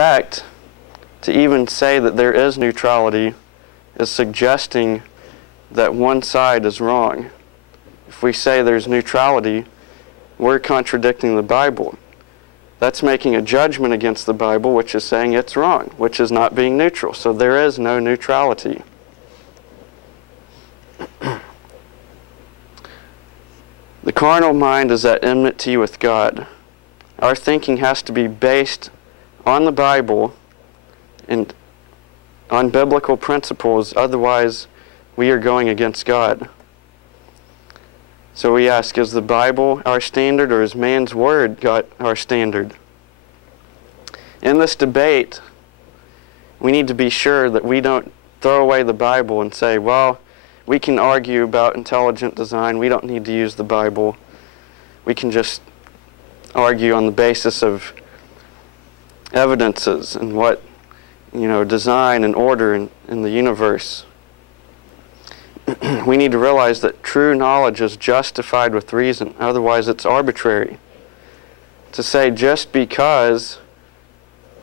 fact, to even say that there is neutrality is suggesting that one side is wrong. If we say there's neutrality, we're contradicting the Bible. That's making a judgment against the Bible, which is saying it's wrong, which is not being neutral. So there is no neutrality. The carnal mind is at enmity with God. Our thinking has to be based on the Bible and on biblical principles, otherwise we are going against God. So we ask, is the Bible our standard, or is man's word our standard? In this debate, we need to be sure that we don't throw away the Bible and say, well, we can argue about intelligent design, we don't need to use the Bible. We can just argue on the basis of evidences and what, design and order in the universe. We need to realize that true knowledge is justified with reason, otherwise it's arbitrary. To say just because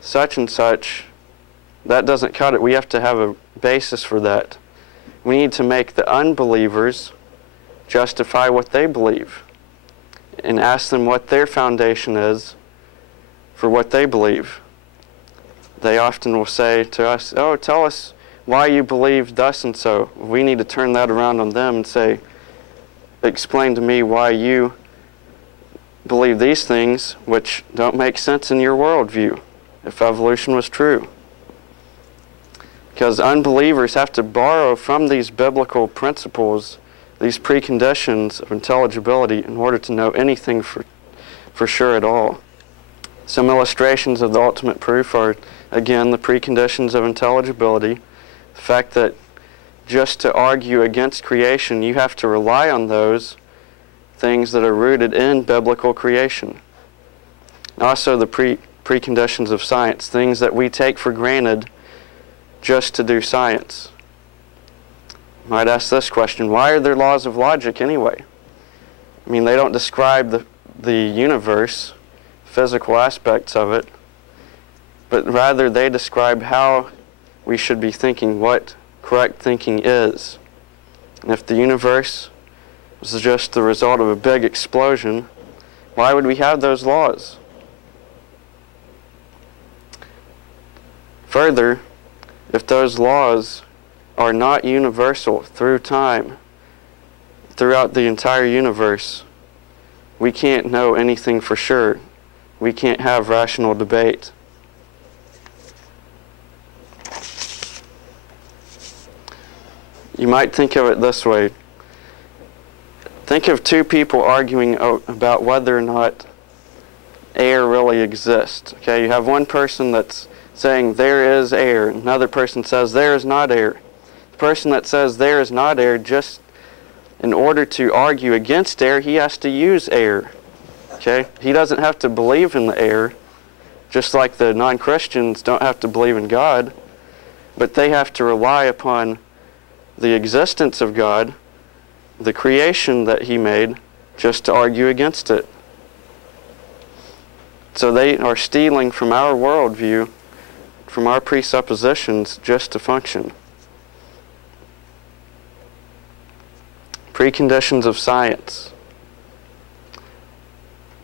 such and such, that doesn't cut it. We have to have a basis for that. We need to make the unbelievers justify what they believe and ask them what their foundation is for what they believe. They often will say to us, oh, tell us why you believe thus and so. We need to turn that around on them and say, explain to me why you believe these things which don't make sense in your worldview, if evolution was true. Because unbelievers have to borrow from these biblical principles, these preconditions of intelligibility, in order to know anything for sure at all. Some illustrations of the ultimate proof are, again, the preconditions of intelligibility. The fact that just to argue against creation, you have to rely on those things that are rooted in biblical creation. Also the preconditions of science, things that we take for granted just to do science. You might ask this question, why are there laws of logic anyway? I mean, they don't describe the universe, physical aspects of it, but rather they describe how we should be thinking, what correct thinking is. And if the universe was just the result of a big explosion, why would we have those laws? Further, if those laws are not universal through time, throughout the entire universe, we can't know anything for sure. We can't have rational debate. You might think of it this way. Think of two people arguing about whether or not air really exists. Okay, you have one person that's saying there is air, another person says there is not air. The person that says there is not air, just in order to argue against air, he has to use air. Okay, he doesn't have to believe in the air, just like the non-Christians don't have to believe in God, but they have to rely upon the existence of God, the creation that He made, just to argue against it. So they are stealing from our worldview, from our presuppositions, just to function. Preconditions of science.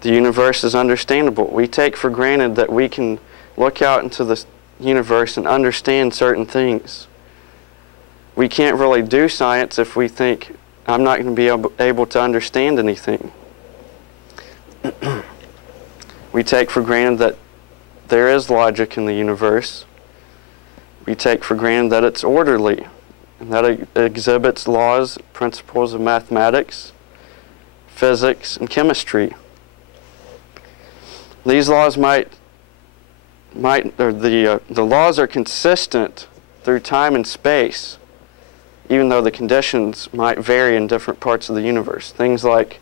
The universe is understandable. We take for granted that we can look out into the universe and understand certain things. We can't really do science if we think, I'm not going to be able to understand anything. We take for granted that there is logic in the universe. We take for granted that it's orderly, and that it exhibits laws, principles of mathematics, physics, and chemistry. These laws the laws are consistent through time and space, even though the conditions might vary in different parts of the universe. Things like,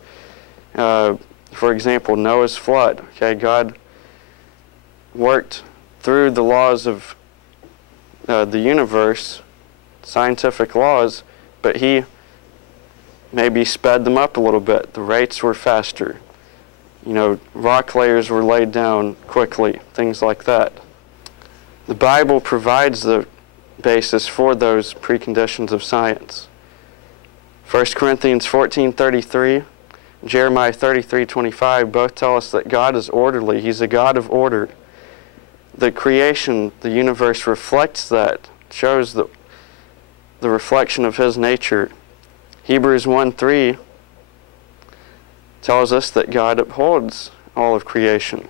for example, Noah's flood. Okay, God worked through the laws of the universe, scientific laws, but He maybe sped them up a little bit. The rates were faster. Rock layers were laid down quickly, things like that. The Bible provides the basis for those preconditions of science. 1 Corinthians 14:33, Jeremiah 33:25 both tell us that God is orderly. He's a God of order. The creation, the universe reflects that, shows the reflection of His nature. Hebrews 1:3 tells us that God upholds all of creation.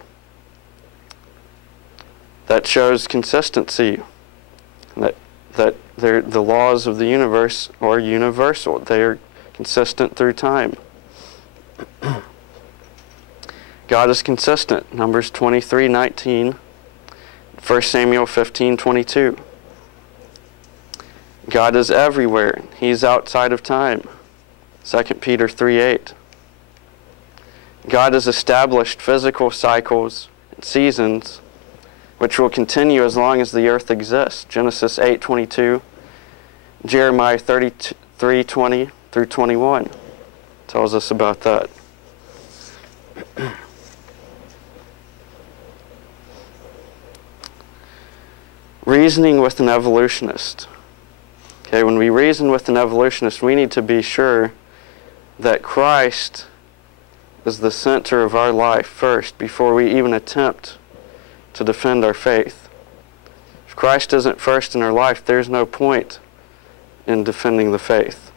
That shows consistency, that the laws of the universe are universal. They are consistent through time. God is consistent. Numbers 23:19, 1 Samuel 15:22. God is everywhere. He's outside of time. 2 Peter 3:8. God has established physical cycles and seasons which will continue as long as the earth exists. Genesis 8:22, Jeremiah 33:20 through 21 tells us about that. Reasoning with an evolutionist. Okay, when we reason with an evolutionist, we need to be sure that Christ is the center of our life first before we even attempt to defend our faith. If Christ isn't first in our life, there's no point in defending the faith.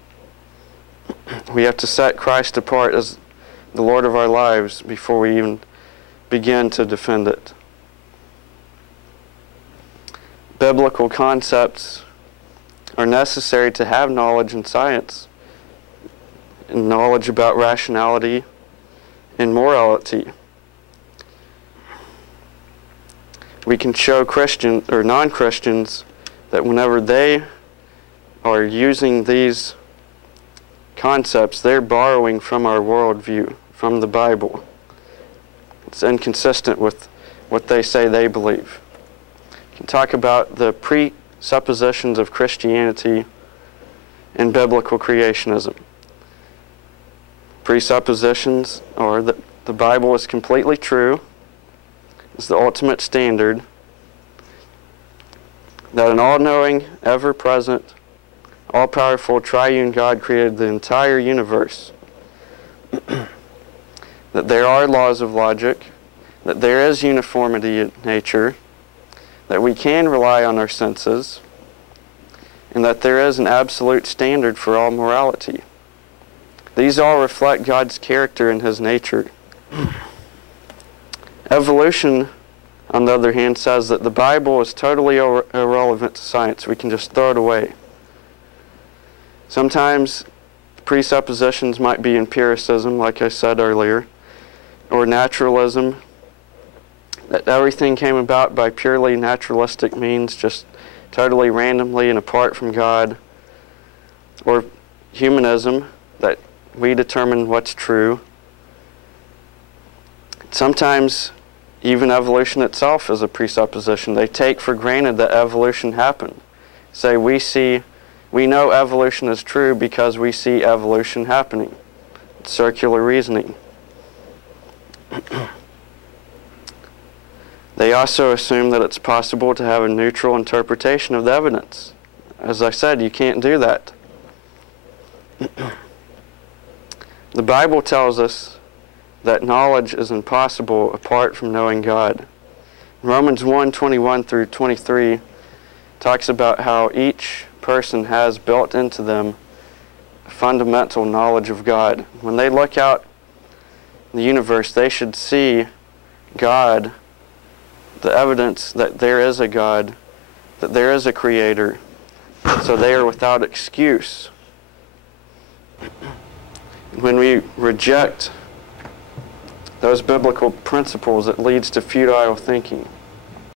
We have to set Christ apart as the Lord of our lives before we even begin to defend it. Biblical concepts are necessary to have knowledge in science, and knowledge about rationality and morality. We can show Christian or non-Christians that whenever they are using these concepts, they're borrowing from our worldview, from the Bible. It's inconsistent with what they say they believe. We can talk about the presuppositions of Christianity and biblical creationism. Presuppositions are that the Bible is completely true, is the ultimate standard, that an all-knowing, ever-present, all-powerful, triune God created the entire universe, that there are laws of logic, that there is uniformity in nature, that we can rely on our senses, and that there is an absolute standard for all morality. These all reflect God's character and His nature. Evolution, on the other hand, says that the Bible is totally irrelevant to science. We can just throw it away. Sometimes presuppositions might be empiricism, like I said earlier, or naturalism, that everything came about by purely naturalistic means, just totally randomly and apart from God, or humanism, that we determine what's true. Sometimes even evolution itself is a presupposition. They take for granted that evolution happened. Say we know evolution is true because we see evolution happening. It's circular reasoning. They also assume that it's possible to have a neutral interpretation of the evidence. As I said, you can't do that. The Bible tells us that knowledge is impossible apart from knowing God. Romans 1:21 through 23 talks about how each person has built into them a fundamental knowledge of God. When they look out in the universe, they should see God, the evidence that there is a God, that there is a Creator, so they are without excuse. When we reject those biblical principles, it leads to futile thinking.